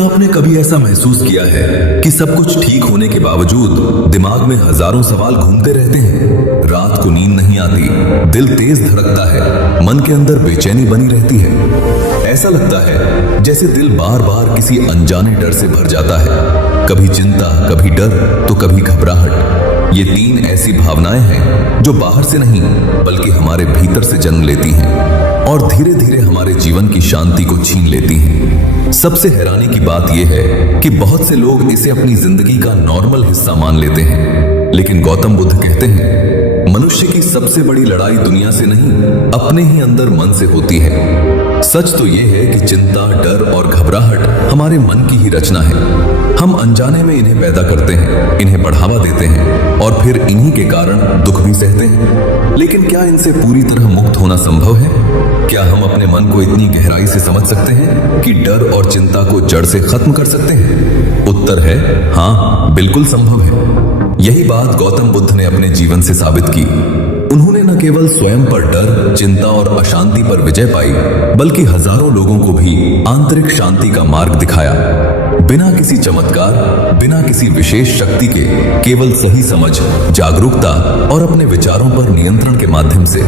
आपने कभी ऐसा महसूस किया है कि सब कुछ ठीक होने के बावजूद दिमाग में हजारों सवाल घूमते रहते हैं? रात को नींद नहीं आती, दिल तेज धड़कता है, मन के अंदर बेचैनी बनी रहती है। ऐसा लगता है जैसे दिल बार बार किसी अनजाने डर से भर जाता है। कभी चिंता, कभी डर, तो कभी घबराहट। ये तीन ऐसी भावनाएं हैं जो बाहर से नहीं बल्कि हमारे भीतर से जन्म लेती हैं और धीरे धीरे हमारे जीवन की शांति को छीन लेती हैं। सबसे हैरानी की बात यह है कि बहुत से लोग इसे अपनी जिंदगी का नॉर्मल हिस्सा मान लेते हैं, लेकिन गौतम बुद्ध कहते हैं मनुष्य की सबसे बड़ी लड़ाई दुनिया से नहीं, अपने ही अंदर मन से होती है। सच तो यह है कि चिंता, डर और घबराहट हमारे मन की ही रचना है। हम अनजाने में इन्हें पैदा करते हैं, इन्हें बढ़ावा देते हैं और फिर इन्हीं के कारण दुख भी सहते हैं। लेकिन क्या इनसे पूरी तरह मुक्त होना संभव है? क्या हम अपने मन को इतनी गहराई से समझ सकते हैं कि डर और चिंता को जड़ से खत्म कर सकते हैं? उत्तर है हाँ, बिल्कुल संभव है। यही बात गौतम बुद्ध ने अपने जीवन से साबित की। उन्होंने न केवल स्वयं पर डर, चिंता और अशांति पर विजय पाई, बल्कि हजारों लोगों को भी आंतरिक शांति का मार्ग दिखाया। बिना किसी चमत्कार, बिना किसी विशेष शक्ति के, केवल सही समझ, जागरूकता और अपने विचारों पर नियंत्रण के माध्यम से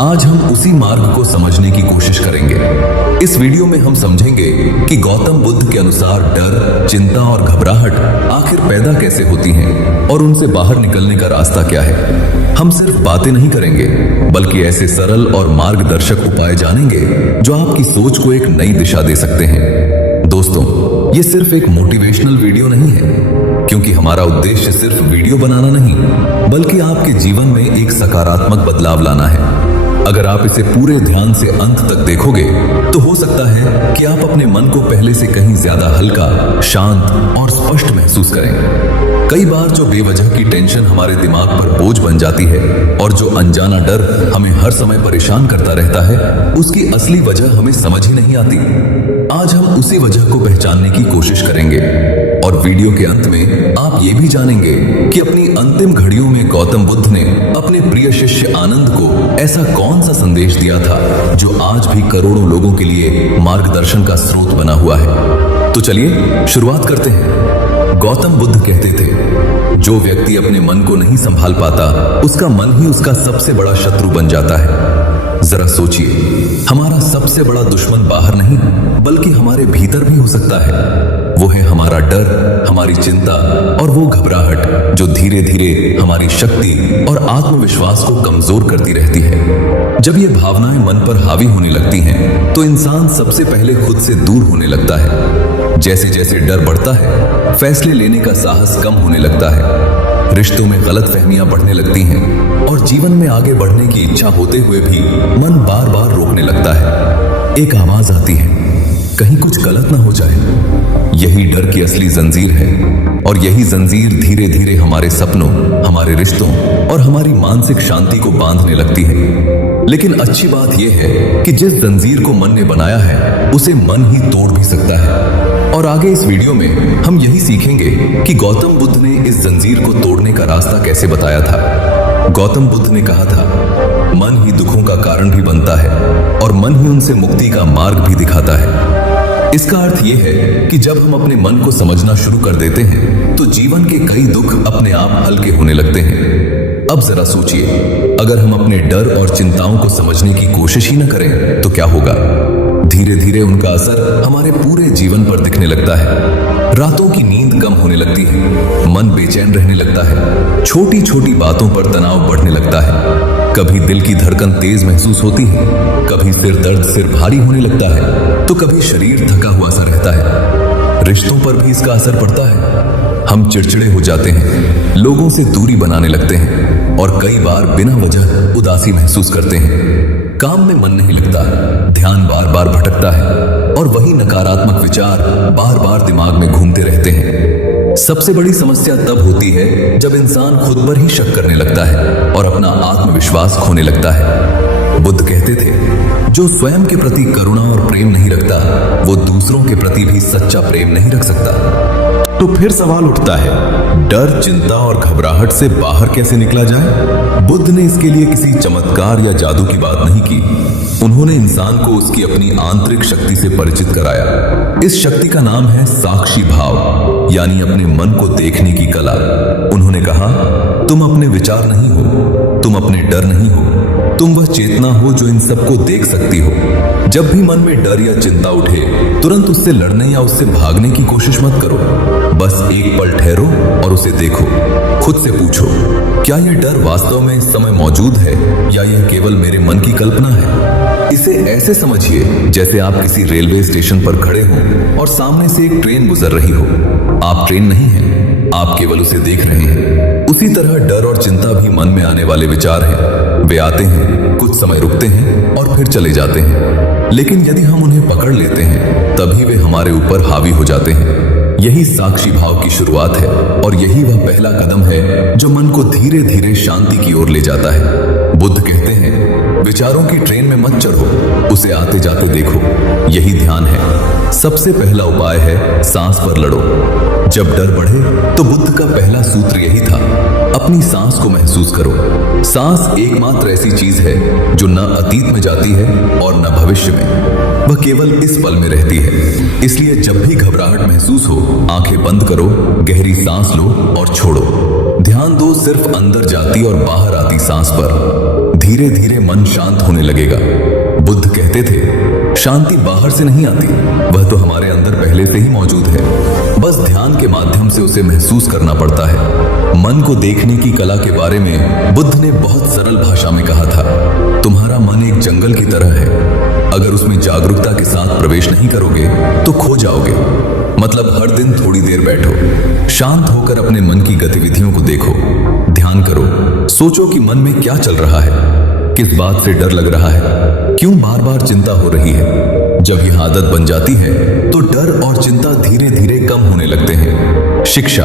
आज हम उसी मार्ग को समझने की कोशिश करेंगे। इस वीडियो में हम समझेंगे कि गौतम बुद्ध के अनुसार डर, चिंता और घबराहट आखिर पैदा कैसे होती हैं और उनसे बाहर निकलने का रास्ता क्या है। हम सिर्फ बातें नहीं करेंगे, बल्कि ऐसे सरल और मार्गदर्शक उपाय जानेंगे जो आपकी सोच को एक नई दिशा दे सकते हैं। दोस्तों, ये सिर्फ एक मोटिवेशनल वीडियो नहीं है, क्योंकि हमारा उद्देश्य सिर्फ वीडियो बनाना नहीं, बल्कि आपके जीवन में एक सकारात्मक बदलाव लाना है। अगर आप इसे पूरे ध्यान से अंत तक देखोगे तो हो सकता है कि आप अपने मन को पहले से कहीं ज्यादा हल्का, शांत और स्पष्ट महसूस करें। कई बार जो बेवजह की टेंशन हमारे दिमाग पर बोझ बन जाती है और जो अनजाना डर हमें हर समय परेशान करता रहता है, उसकी असली वजह हमें समझ ही नहीं आती। आज हम उसी वजह को पहचानने की कोशिश करेंगे और वीडियो के अंत में आप ये भी जानेंगे कि अपनी अंतिम घड़ियों में गौतम बुद्ध ने अपने प्रिय शिष्य आनंद को ऐसा कौन सा संदेश दिया था जो आज भी करोड़ों लोगों के लिए मार्गदर्शन का स्रोत बना हुआ है। तो चलिए शुरुआत करते हैं। गौतम बुद्ध कहते थे, जो व्यक्ति अपने मन को नहीं संभाल पाता, उसका मन ही उसका सबसे बड़ा शत्रु बन जाता है। जरा सोचिए, हमारा सबसे बड़ा दुश्मन बाहर नहीं बल्कि हमारे भीतर भी हो सकता है। वो है हमारा डर, हमारी चिंता और वो घबराहट जो धीरे धीरे हमारी शक्ति और आत्मविश्वास को कमजोर करती रहती है। जब ये भावनाएं मन पर हावी होने लगती हैं, तो इंसान सबसे पहले खुद से दूर होने लगता है। जैसे जैसे डर बढ़ता है, फैसले लेने का साहस कम होने लगता है, रिश्तों में गलतफहमियां बढ़ने लगती हैं और जीवन में आगे बढ़ने की इच्छा होते हुए भी मन बार बार रोकने लगता है। एक आवाज आती है, कहीं कुछ गलत ना हो जाए। यही डर की असली जंजीर है और यही जंजीर धीरे धीरे हमारे सपनों, हमारे रिश्तों और हमारी मानसिक शांति को बांधने लगती है। लेकिन अच्छी बात यह है कि जिस जंजीर को मन ने बनाया है, उसे मन ही तोड़ भी सकता है। और आगे इस वीडियो में हम यही सीखेंगे कि गौतम बुद्ध ने इस जंजीर को तोड़ने का रास्ता कैसे बताया था। गौतम बुद्ध ने कहा था, मन ही दुखों का कारण भी बनता है और मन ही उनसे मुक्ति का मार्ग भी दिखाता है। इसका अर्थ यह है कि जब हम अपने मन को समझना शुरू कर देते हैं, तो जीवन के कई दुख अपने आप हल्के होने लगते हैं। अब जरा सोचिए, अगर हम अपने डर और चिंताओं को समझने की कोशिश ही न करें तो क्या होगा? धीरे धीरे उनका असर हमारे पूरे जीवन पर दिखने लगता है। रातों की नींद कम होने लगती है, मन बेचैन रहने लगता है, छोटी छोटी बातों पर तनाव बढ़ने लगता है, कभी दिल की धड़कन तेज महसूस होती है, कभी सिर भारी होने लगता है, तो कभी शरीर थका हुआ सा रहता है। रिश्तों पर भी इसका असर पड़ता है। हम चिड़चिड़े हो जाते हैं, लोगों से दूरी बनाने लगते हैं और कई बार बिना वजह उदासी महसूस करते हैं। काम में मन नहीं लगता, ध्यान बार बार भटकता है और वही नकारात्मक विचार बार बार दिमाग में घूमते रहते हैं। सबसे बड़ी समस्या तब होती है जब इंसान खुद पर ही शक करने लगता है और अपना आत्मविश्वास खोने लगता है। बुद्ध कहते थे, जो स्वयं के प्रति करुणा और प्रेम नहीं रखता, वो दूसरों के प्रति भी सच्चा प्रेम नहीं रख सकता। तो फिर सवाल उठता है, डर, चिंता और घबराहट से बाहर कैसे निकला जाए? बुद्ध ने इसके लिए किसी चमत्कार या जादू की बात नहीं की। उन्होंने इंसान को उसकी अपनी आंतरिक शक्ति से परिचित कराया। इस शक्ति का नाम है साक्षी भाव, यानी अपने मन को देखने की कला। उन्होंने कहा, तुम अपने विचार नहीं हो, तुम अपने डर नहीं हो, तुम वह चेतना हो जो इन सबको देख सकती हो। जब भी मन में डर या चिंता उठे, तुरंत उससे लड़ने या उससे भागने की कोशिश मत करो। बस एक पल ठहरो और उसे देखो। खुद से पूछो, क्या यह डर वास्तव में इस समय मौजूद है या यह केवल मेरे मन की कल्पना है? इसे ऐसे समझिए जैसे आप किसी रेलवे स्टेशन पर खड़े हो और सामने से एक ट्रेन गुजर रही हो। आप ट्रेन नहीं हैं, आप केवल उसे देख रहे हैं। उसी तरह डर और चिंता भी मन में आने वाले विचार हैं। वे आते हैं, कुछ समय रुकते हैं और फिर चले जाते हैं। लेकिन यदि हम उन्हें पकड़ लेते हैं, तभी वे हमारे ऊपर हावी हो जाते हैं। यही साक्षी भाव की शुरुआत है और यही वह पहला कदम है जो मन को धीरे धीरे शांति की ओर ले जाता है। बुद्ध कहते हैं, विचारों की ट्रेन में मत चढ़ो, उसे आते जाते देखो। यही ध्यान है। सबसे पहला उपाय है सांस पर लड़ो। जब डर बढ़े तो बुद्ध का पहला सूत्र यही था, अपनी सांस को महसूस करो। सांस एकमात्र ऐसी चीज है जो न अतीत में जाती है और न भविष्य में, वह केवल इस पल में रहती है। इसलिए जब भी घबराहट महसूस हो, आंखें बंद करो, गहरी सांस लो और छोड़ो। ध्यान दो सिर्फ अंदर जाती और बाहर आती सांस पर। धीरे धीरे मन शांत होने लगेगा। बुद्ध कहते थे, शांति बाहर से नहीं आती, वह तो हमारे अंदर पहले से ही मौजूद है। बस ध्यान के माध्यम से उसे महसूस करना पड़ता है। मन को देखने की कला के बारे में बुद्ध ने बहुत सरल भाषा में कहा था, तुम्हारा मन एक जंगल की तरह है। अगर उसमें जागरूकता के साथ प्रवेश नहीं करोगे तो खो जाओगे। मतलब हर दिन थोड़ी देर बैठो, शांत होकर अपने मन की गतिविधियों को देखो, ध्यान करो, सोचो कि मन में क्या चल रहा है, किस बात से डर लग रहा है, क्यों बार बार चिंता हो रही है। जब यह आदत बन जाती है तो डर और चिंता धीरे धीरे कम होने लगते हैं। शिक्षा,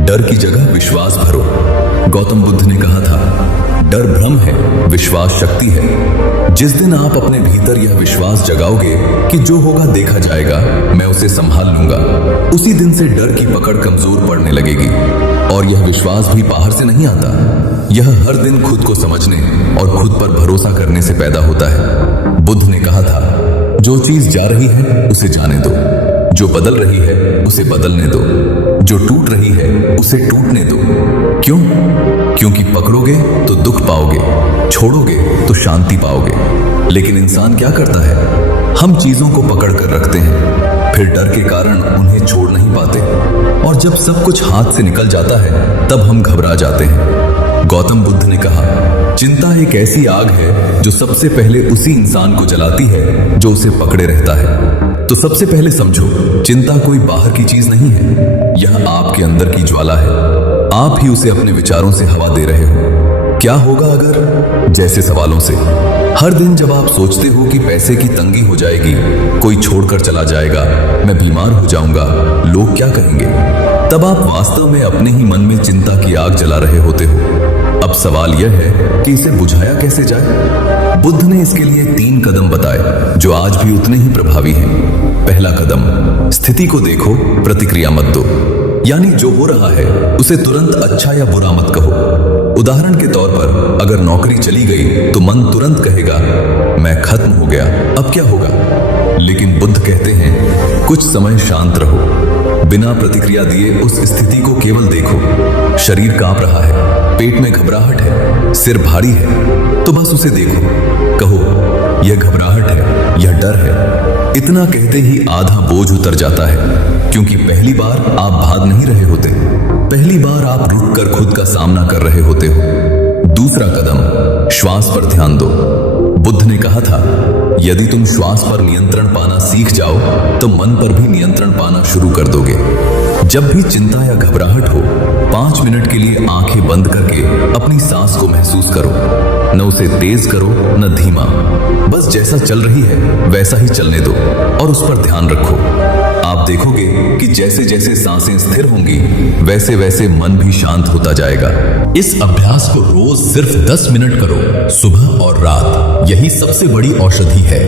डर की जगह विश्वास भरो। गौतम बुद्ध ने कहा था, डर भ्रम है, विश्वास शक्ति है। जिस दिन आप अपने भीतर यह विश्वास जगाओगे कि जो होगा देखा जाएगा, मैं उसे संभाल लूंगा, उसी दिन से डर की पकड़ कमजोर पड़ने लगेगी। और यह विश्वास भी बाहर से नहीं आता, यह हर दिन खुद को समझने और खुद पर भरोसा करने से पैदा होता है। बुद्ध ने कहा था, जो चीज जा रही है उसे जाने दो, जो बदल रही है उसे बदलने दो, जो टूट रही है उसे टूटने दो। क्यों? क्योंकि पकड़ोगे तो दुख पाओगे, छोड़ोगे तो शांति पाओगे। लेकिन इंसान क्या करता है? हम चीजों को पकड़ कर रखते हैं, फिर डर के कारण उन्हें छोड़ नहीं पाते, और जब सब कुछ हाथ से निकल जाता है तब हम घबरा जाते हैं। गौतम बुद्ध ने कहा, चिंता एक ऐसी आग है जो सबसे पहले उसी इंसान को जलाती है जो उसे पकड़े रहता है। तो सबसे पहले समझो, चिंता कोई बाहर की चीज नहीं है, यह आपके अंदर की ज्वाला है। आप ही उसे अपने विचारों से हवा दे रहे हो। क्या होगा अगर? जैसे सवालों से। हर दिन जब आप सोचते हो कि पैसे की तंगी हो जाएगी, कोई छोड़कर चला जाएगा, मैं बीमार हो जाऊंगा, लोग क्या कहेंगे, तब आप वास्तव में अपने ही मन में चिंता की आग जला रहे होते हो। अब सवाल यह है कि इसे बुझाया कैसे जाए। बुद्ध ने इसके लिए 3 कदम बताए जो आज भी उतने ही प्रभावी हैं। पहला कदम, स्थिति को देखो, प्रतिक्रिया मत दो। यानी जो हो रहा है उसे तुरंत अच्छा या बुरा मत कहो। उदाहरण के तौर पर, अगर नौकरी चली गई तो मन तुरंत कहेगा, मैं खत्म हो गया, अब क्या होगा। लेकिन बुद्ध कहते हैं, कुछ समय शांत रहो, बिना प्रतिक्रिया दिए उस स्थिति को केवल देखो। शरीर कांप रहा है, पेट में घबराहट है, सिर भारी है, तो बस उसे देखो, कहो, यह घबराहट है, यह डर है। इतना कहते ही आधा बोझ उतर जाता है, क्योंकि पहली बार आप भाग नहीं रहे होते, पहली बार आप रुककर खुद का सामना कर रहे होते हो। दूसरा कदम, श्वास पर ध्यान दो। बुद्ध ने कहा था, यदि तुम श्वास पर नियंत्रण पाना सीख जाओ तो मन पर भी नियंत्रण पाना शुरू कर दोगे। जब भी चिंता या घबराहट हो, 5 मिनट के लिए आंखें बंद करके अपनी सांस को महसूस करो। न उसे तेज करो न धीमा, बस जैसा चल रही है वैसा ही चलने दो और उस पर ध्यान रखो। आप देखोगे कि जैसे जैसे सांसें स्थिर होंगी, वैसे वैसे मन भी शांत होता जाएगा। इस अभ्यास को रोज सिर्फ 10 मिनट करो, सुबह और रात। यही सबसे बड़ी औषधि है।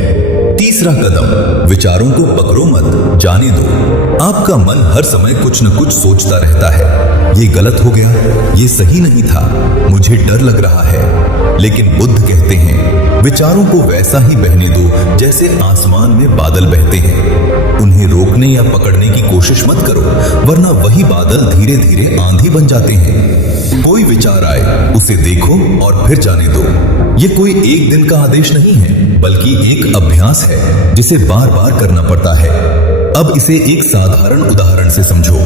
तीसरा कदम, विचारों को पकड़ो मत, जाने दो। आपका मन हर समय कुछ न कुछ सोचता रहता है। ये गलत हो गया, ये सही नहीं था, मुझे डर लग रहा है। लेकिन बुद्ध कहते हैं, विचारों को वैसा ही बहने दो जैसे आसमान में बादल बहते हैं। उन्हें रोकने या पकड़ने की कोशिश मत करो, वरना वही बादल धीरे धीरे आंधी बन जाते हैं। कोई विचार आए, उसे देखो और फिर जाने दो। ये कोई एक दिन का आदेश नहीं है, बल्कि एक अभ्यास है जिसे बार बार करना पड़ता है। अब इसे एक साधारण उदाहरण से समझो।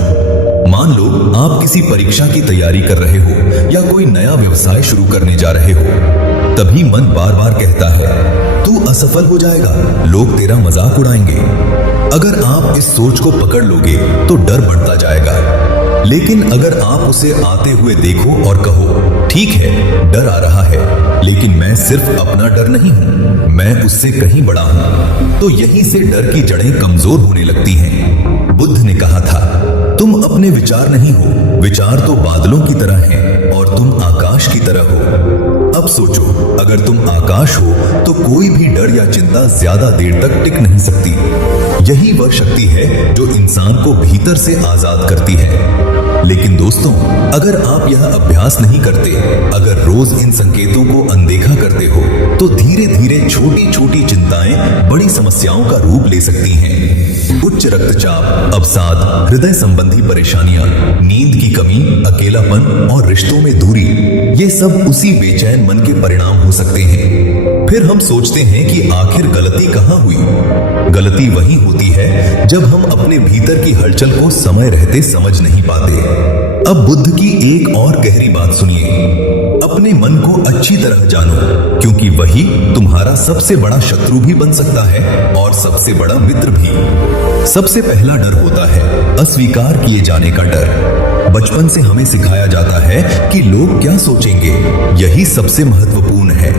मान लो आप किसी परीक्षा की तैयारी कर रहे हो या कोई नया व्यवसाय शुरू करने जा रहे हो। तभी मन बार बार कहता है, तू असफल हो जाएगा, लोग तेरा मजाक उड़ाएंगे। अगर आप इस सोच को पकड़ लोगे तो डर बढ़ता जाएगा। लेकिन अगर आप उसे आते हुए देखो और कहो, ठीक है, डर आ रहा है, लेकिन मैं सिर्फ अपना डर नहीं हूं, मैं उससे कहीं बड़ा हूं, तो यहीं से डर की जड़ें कमजोर होने लगती हैं। बुद्ध ने कहा था, तुम अपने विचार नहीं हो, विचार तो बादलों की तरह हैं और तुम आकाश की तरह हो। अब सोचो, अगर तुम आकाश हो तो कोई भी डर या चिंता ज्यादा देर तक टिक नहीं सकती। यही वह शक्ति है जो इंसान को भीतर से आजाद करती है। लेकिन दोस्तों, अगर आप यह अभ्यास नहीं करते, अगर रोज इन संकेतों को अनदेखा करते हो, तो धीरे धीरे छोटी छोटी चिंताएं बड़ी समस्याओं का रूप ले सकती हैं। उच्च रक्तचाप, अवसाद, हृदय संबंधी परेशानियां, नींद की कमी, अकेलापन और रिश्तों में दूरी, ये सब उसी बेचैन मन के परिणाम हो सकते हैं। फिर हम सोचते हैं कि आखिर गलती कहाँ हुई। गलती वही होती है जब हम अपने भीतर की हलचल को समय रहते समझ नहीं पाते। अब बुद्ध की एक और गहरी बात सुनिए, अपने मन को अच्छी तरह जानो, क्योंकि वही तुम्हारा सबसे बड़ा शत्रु भी बन सकता है और सबसे बड़ा मित्र भी। सबसे पहला डर होता है अस्वीकार किए जाने का डर। बचपन से हमें सिखाया जाता है कि लोग क्या सोचेंगे, यही सबसे महत्वपूर्ण है।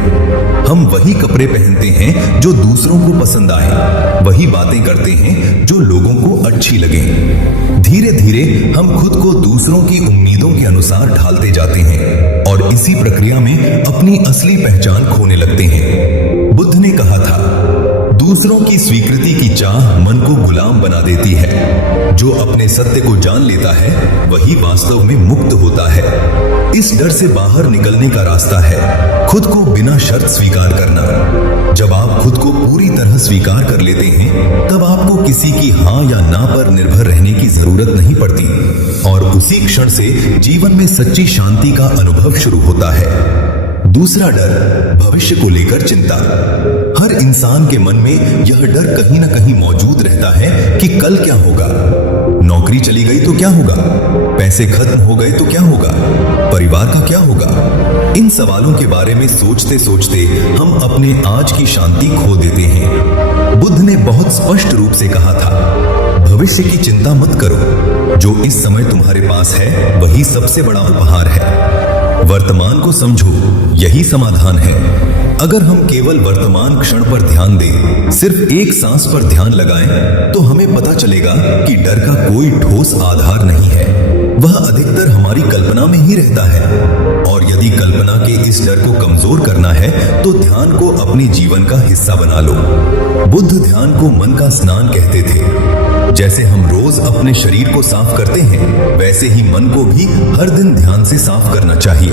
हम वही कपड़े पहनते हैं जो दूसरों को पसंद आए, वही बातें करते हैं जो लोगों को अच्छी लगे। धीरे धीरे हम खुद को दूसरों की उम्मीदों के अनुसार ढालते जाते हैं और इसी प्रक्रिया में अपनी असली पहचान खोने लगते हैं। बुद्ध ने कहा था, दूसरों की स्वीकृति की चाह मन को गुलाम बना देती है। जो अपने सत्य को जान लेता है वही वास्तव में मुक्त होता है। इस डर से बाहर निकलने का रास्ता है खुद को बिना शर्त स्वीकार करना। जब आप खुद को पूरी तरह स्वीकार कर लेते हैं, तब आपको किसी की हाँ या ना पर निर्भर रहने की जरूरत नहीं पड़ती और उसी क्षण से जीवन में सच्ची शांति का अनुभव शुरू होता है। दूसरा डर, भविष्य को लेकर चिंता। हर इंसान के मन में यह डर कहीं ना कहीं मौजूद रहता है कि कल क्या होगा, नौकरी चली गई तो क्या होगा, पैसे खत्म हो गए तो क्या होगा, परिवार का क्या होगा। इन सवालों के बारे में सोचते सोचते हम अपने आज की शांति खो देते हैं। बुद्ध ने बहुत स्पष्ट रूप से कहा था, भविष्य की चिंता मत करो, जो इस समय तुम्हारे पास है वही सबसे बड़ा उपहार है। वर्तमान को समझो, यही समाधान है। अगर हम केवल वर्तमान क्षण पर ध्यान दें, सिर्फ एक सांस पर ध्यान लगाएं, तो हमें पता चलेगा कि डर का कोई ठोस आधार नहीं है। वह अधिकतर हमारी कल्पना में ही रहता है। और यदि कल्पना के इस डर को कमजोर करना है, तो ध्यान को अपने जीवन का हिस्सा बना लो। बुद्ध ध्यान को मन का स्नान कहते थे। जैसे हम रोज अपने शरीर को साफ करते हैं, वैसे ही मन को भी हर दिन ध्यान से साफ करना चाहिए।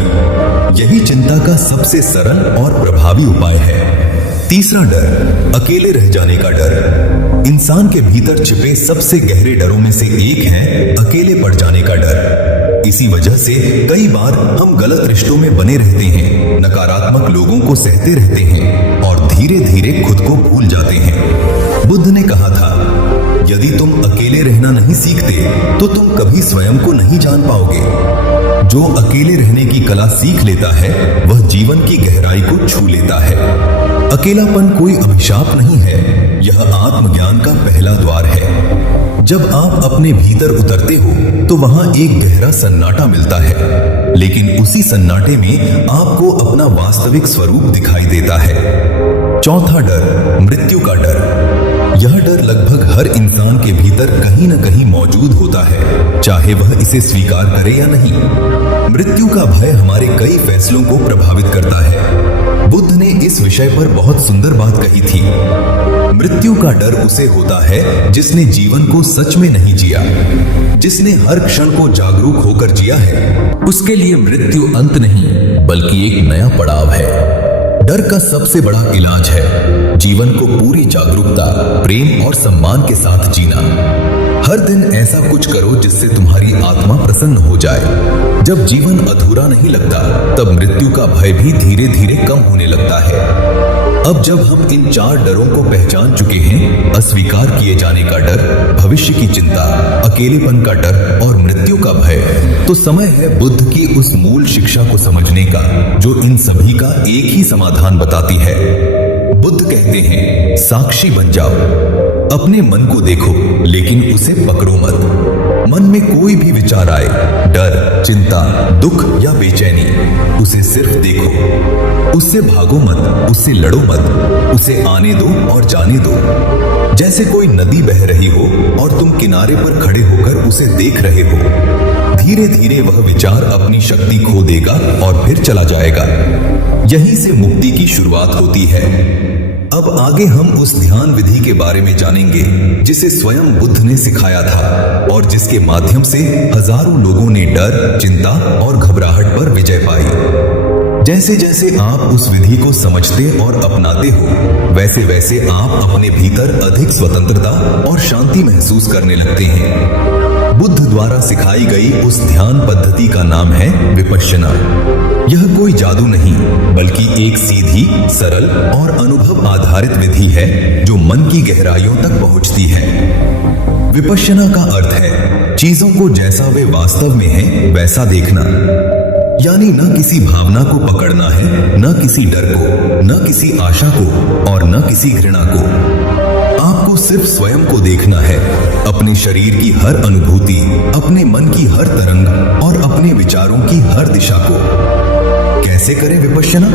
यही चिंता का सबसे सरल और प्रभावी उपाय है। तीसरा डर, अकेले रह जाने का डर। इंसान के भीतर छिपे सबसे गहरे डरों में से एक है अकेले पड़ जाने का डर। इसी वजह से कई बार हम गलत रिश्तों में बने रहते हैं, नकारात्मक लोगों को सहते रहते हैं और धीरे धीरे खुद को भूल जाते हैं। बुद्ध ने कहा था, यदि तुम अकेले रहना नहीं सीखते तो तुम कभी स्वयं को नहीं जान पाओगे। जो अकेले रहने की कला सीख लेता है वह जीवन की गहराई को छू लेता है। अकेलापन कोई अभिशाप नहीं है, यह आत्मज्ञान का पहला द्वार है। जब आप अपने भीतर उतरते हो तो वहां एक गहरा सन्नाटा मिलता है, लेकिन उसी सन्नाटे में आपको अपना वास्तविक स्वरूप दिखाई देता है। चौथा डर, मृत्यु का डर। यह डर लगभग हर इंसान के भीतर कहीं न कहीं मौजूद होता है, चाहे वह इसे स्वीकार करे या नहीं। मृत्यु का भय हमारे कई फैसलों को प्रभावित करता है। बुद्ध ने इस विषय पर बहुत सुंदर बात कही थी। मृत्यु का डर उसे होता है जिसने जीवन को सच में नहीं जिया, जिसने हर क्षण को जागरूक होकर जिया है। उसके लिए मृत्यु अंत नहीं बल्कि एक नया पड़ाव है। डर का सबसे बड़ा इलाज है जीवन को पूरी जागरूकता, प्रेम और सम्मान के साथ जीना। हर दिन ऐसा कुछ करो जिससे तुम्हारी आत्मा प्रसन्न हो जाए। जब जीवन अधूरा नहीं लगता तब मृत्यु का भय भी धीरे धीरे कम होने लगता है। अब जब हम इन 4 डरों को पहचान चुके हैं, अस्वीकार किए जाने का डर, भविष्य की चिंता, अकेलेपन का डर और मृत्यु का भय, तो समय है बुद्ध की उस मूल शिक्षा को समझने का जो इन सभी का एक ही समाधान बताती है। बुद्ध कहते हैं, साक्षी बन जाओ। अपने मन को देखो लेकिन उसे पकड़ो मत। मन में कोई भी विचार आए, डर, चिंता, दुख या बेचैनी, उसे सिर्फ देखो। उससे भागो मत, उससे लड़ो मत, उसे आने दो और जाने दो। जैसे कोई नदी बह रही हो और तुम किनारे पर खड़े होकर उसे देख रहे हो। धीरे धीरे वह विचार अपनी शक्ति खो देगा और फिर चला जाएगा। यहीं से मुक्ति की शुरुआत होती है। अब आगे हम उस ध्यान विधि के बारे में जानेंगे जिसे स्वयं बुद्ध ने सिखाया था और जिसके माध्यम से हजारों लोगों ने डर, चिंता और घबराहट पर विजय पाई। जैसे जैसे आप उस विधि को समझते और अपनाते हो, वैसे वैसे आप अपने भीतर अधिक स्वतंत्रता और शांति महसूस करने लगते हैं। बुद्ध द्वारा सिखाई गई उस ध्यान पद्धति का नाम है विपश्यना। यह कोई जादू नहीं बल्कि एक सीधी, सरल और अनुभव आधारित विधि है जो मन की गहराइयों तक पहुंचती है। विपश्यना का अर्थ है चीजों को जैसा वे वास्तव में है वैसा देखना, यानी न किसी भावना को पकड़ना है, न किसी डर को, न किसी आशा को और न किसी घृणा को। आपको सिर्फ स्वयं को देखना है, अपने शरीर की हर अनुभूति, अपने मन की हर तरंग और अपने विचारों की हर दिशा को। कैसे करें विपश्यना?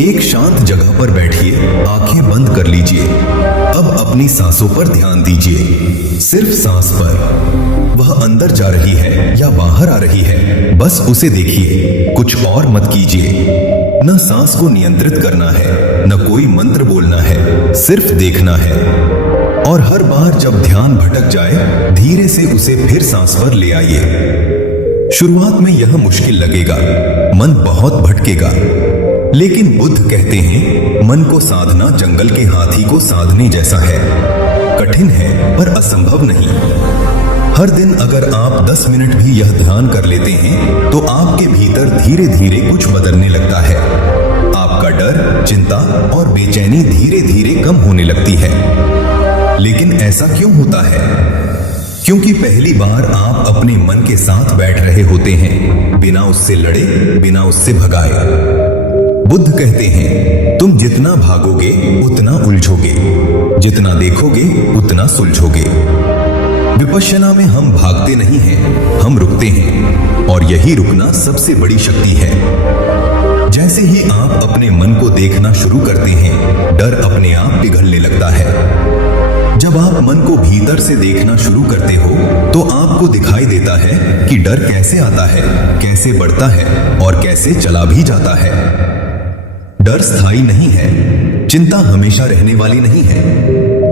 एक शांत जगह पर बैठिए, आंखें बंद कर लीजिए। अब अपनी सांसों पर ध्यान दीजिए, सिर्फ सांस पर। वह अंदर जा रही है या बाहर आ रही है, बस उसे देखिए, कुछ और मत कीजिए। न सांस को नियंत्रित करना है, न कोई मंत्र बोलना है, सिर्फ देखना है। और हर बार जब ध्यान भटक जाए, धीरे से उसे फिर सांस पर ले आइए। शुरुआत में यह मुश्किल लगेगा, मन बहुत भटकेगा, लेकिन बुद्ध कहते हैं मन को साधना जंगल के हाथी को साधने जैसा है। कठिन है पर असंभव नहीं। हर दिन अगर आप 10 मिनट भी यह ध्यान कर लेते हैं तो आपके भीतर धीरे धीरे कुछ बदलने लगता है। आपका डर, चिंता और बेचैनी धीरे धीरे कम होने लगती है। लेकिन ऐसा क्यों होता है? क्योंकि पहली बार आप अपने मन के साथ बैठ रहे होते हैं, बिना उससे लड़े, बिना उससे भगाए। बुद्ध कहते हैं तुम जितना भागोगे उतना उलझोगे, जितना देखोगे उतना सुलझोगे। विपश्यना में हम भागते नहीं हैं, हम रुकते हैं, और यही रुकना सबसे बड़ी शक्ति है। जैसे ही आप अपने मन को देखना शुरू करते हैं, डर अपने आप पिघलने लगता है। जब आप मन को भीतर से देखना शुरू करते हो तो आपको दिखाई देता है कि डर कैसे आता है, कैसे बढ़ता है और कैसे चला भी जाता है। डर स्थायी नहीं है, चिंता हमेशा रहने वाली नहीं है।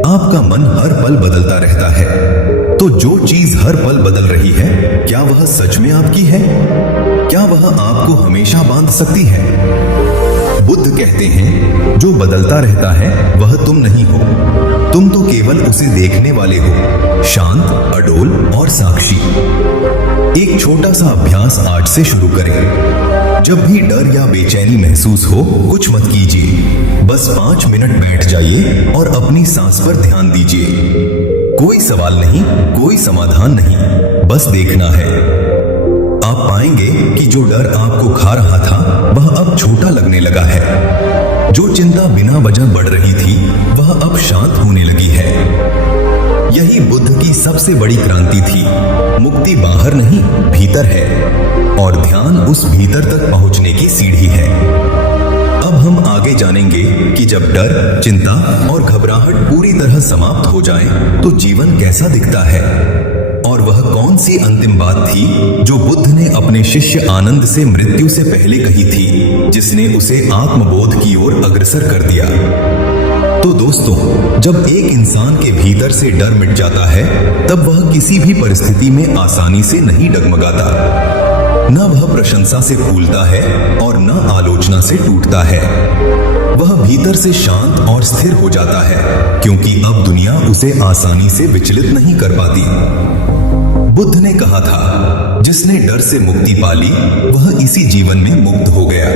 आपका मन हर पल बदलता रहता है। तो जो चीज हर पल बदल रही है, क्या वह सच में आपकी है? क्या वह आपको हमेशा बांध सकती है? बुद्ध कहते हैं जो बदलता रहता है वह तुम नहीं हो, तुम तो केवल उसे देखने वाले हो, शांत, अडोल और साक्षी। एक छोटा सा अभ्यास आज से शुरू करें। जब भी डर या बेचैनी महसूस हो, कुछ मत कीजिए, बस 5 मिनट बैठ जाइए और अपनी सांस पर ध्यान दीजिए। कोई सवाल नहीं, कोई समाधान नहीं, बस देखना है। आप पाएंगे कि जो डर आपको खा रहा था वह अब छोटा लगने लगा है। जो चिंता बिना वजह बढ़ रही थी वह अब शांत होने लगी है। यही बुद्ध की सबसे बड़ी क्रांति थी। मुक्ति बाहर नहीं, भीतर है, और ध्यान उस भीतर तक पहुंचने की सीढ़ी है। अब हम आगे जानेंगे कि जब डर, चिंता और घबराहट पूरी तरह समाप्त हो जाएं, तो जीवन कैसा दिखता है और वह कौन सी अंतिम बात थी जो बुद्ध ने अपने शिष्य आनंद से मृत्यु से पहले कही थी, जिसने उसे आत्मबोध की ओर अग्रसर कर दिया? तो दोस्तों, जब एक इंसान के भीतर से डर मिट जाता है, तब वह किसी भी परिस्थिति में आसानी से नहीं डगमगाता। न वह प्रशंसा से फूलता है और न आलोचना से टूटता है। वह भीतर से शांत और स्थिर हो जाता है, क्योंकि अब दुनिया उसे आसानी से विचलित नहीं कर पाती। बुद्ध ने कहा था, जिसने डर से मुक्ति पाली वह इसी जीवन में मुक्त हो गया।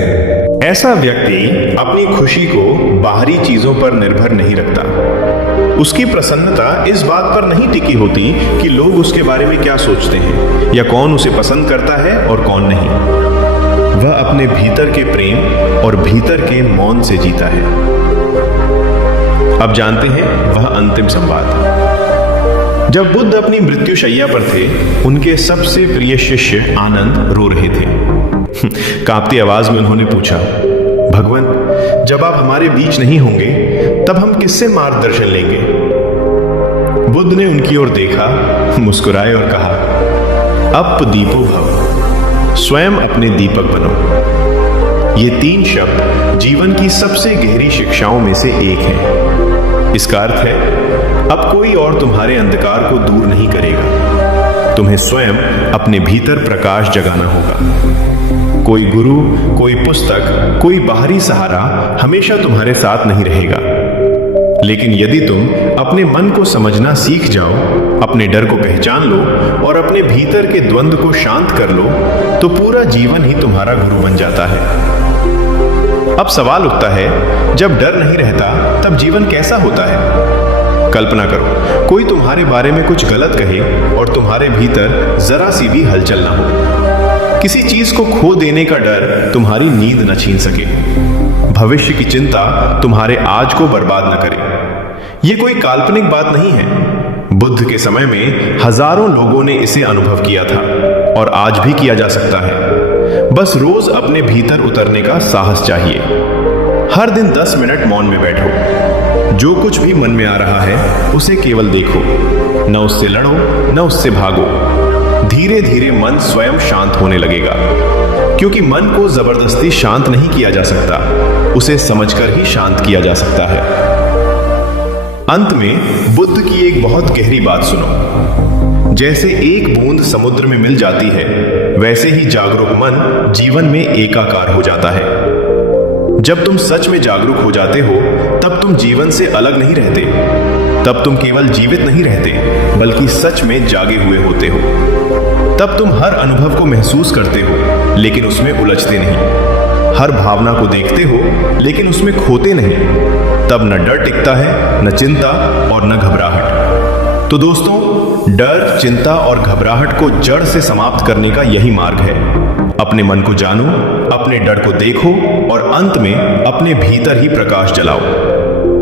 ऐसा व्यक्ति अपनी खुशी को बाहरी चीजों पर निर्भर नहीं रखता। उसकी प्रसन्नता इस बात पर नहीं टिकी होती कि लोग उसके बारे में क्या सोचते हैं या कौन उसे पसंद करता है और कौन नहीं। वह अपने भीतर के प्रेम और भीतर के मौन से जीता है। अब जानते हैं वह अंतिम संवाद। जब बुद्ध अपनी मृत्युशैया पर थे, उनके सबसे प्रिय शिष्य आनंद रो रहे थे। कांपती आवाज में उन्होंने पूछा, भगवान, जब आप हमारे बीच नहीं होंगे तब हम किससे मार्गदर्शन लेंगे? बुद्ध ने उनकी ओर देखा, मुस्कुराए और कहा, अप दीपो भव, स्वयं अपने दीपक बनो। ये 3 शब्द जीवन की सबसे गहरी शिक्षाओं में से एक है। इसका अर्थ है, अब कोई और तुम्हारे अंधकार को दूर नहीं करेगा। तुम्हें स्वयं अपने भीतर प्रकाश जगाना होगा। कोई गुरु, कोई पुस्तक, कोई बाहरी सहारा हमेशा तुम्हारे साथ नहीं रहेगा। लेकिन यदि तुम अपने मन को समझना सीख जाओ, अपने डर को पहचान लो और अपने भीतर के द्वंद्व को शांत कर लो, तो पूरा जीवन ही तुम्हारा गुरु बन जाता है। अब सवाल उठता है, जब डर नहीं रहता तब जीवन कैसा होता है? कल्पना करो, कोई तुम्हारे बारे में कुछ गलत कहे और तुम्हारे भीतर जरा सी भी हलचल ना हो। किसी चीज को खो देने का डर तुम्हारी नींद न छीन सके। भविष्य की चिंता तुम्हारे आज को बर्बाद न करे। यह कोई काल्पनिक बात नहीं है। बुद्ध के समय में हजारों लोगों ने इसे अनुभव किया था और आज भी किया जा सकता है। बस रोज अपने भीतर उतरने का साहस चाहिए। हर दिन 10 मिनट मौन में बैठो। जो कुछ भी मन में आ रहा है उसे केवल देखो, न उससे लड़ो न उससे भागो। धीरे धीरे मन स्वयं शांत होने लगेगा, क्योंकि मन को जबरदस्ती शांत नहीं किया जा सकता, उसे समझकर ही शांत किया जा सकता है। अंत में बुद्ध की एक बहुत गहरी बात सुनो। जैसे एक बूंद समुद्र में मिल जाती है, वैसे ही जागरूक मन जीवन में एकाकार हो जाता है। जब तुम सच में जागरूक हो जाते हो, तब तुम जीवन से अलग नहीं रहते। तब तुम केवल जीवित नहीं रहते, बल्कि सच में जागे हुए होते हो। तब तुम हर अनुभव को महसूस करते हो, लेकिन उसमें उलझते नहीं। हर भावना को देखते हो, लेकिन उसमें खोते नहीं। तब न डर टिकता है, न चिंता और न घबराहट। तो दोस्तों, डर, चिंता और घबराहट को जड़ से समाप्त करने का यही मार्ग है। अपने मन को जानो, अपने डर को देखो और अंत में अपने भीतर ही प्रकाश जलाओ।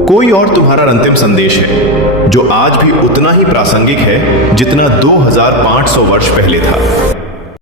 कोई और तुम्हारा अंतिम संदेश है, जो आज भी उतना ही प्रासंगिक है जितना 2500 वर्ष पहले था।